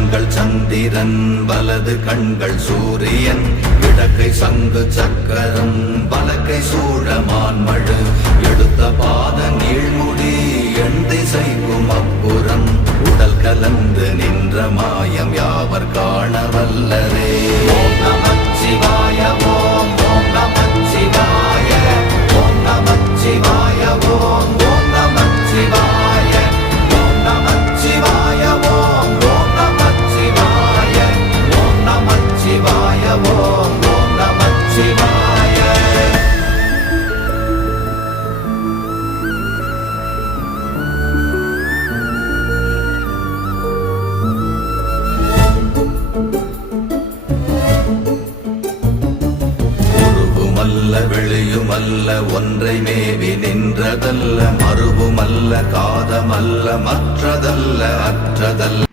கண்கள் சந்திரன் வலது கண்கள் சூரியன் இடக்கை சங்கு சக்கரம் வலக்கை சூழமான்மழு எடுத்த பாத நீழ்முடி எண் திசைக்கும் அப்புறம் உடல் கலந்து நின்ற மாயம் யாவர் காண வல்லரே. ஓம் நமச்சிவாய ஓம் ஓம் நமச்சிவாய ஓம் நமச்சிவாய ஓம் ஓம் நமச்சிவாய ஓம் நமச்சிவாய ஓம் ஓம் நமச்சிவாய ஓம் நமச்சிவாய ஓம் ஓம் நமச்சிவாய. வெளியுமல்ல ஒன்றை மேவி நின்றதல்ல மறுவுமல்ல காதமல்ல மற்றதல்ல அற்றதல்ல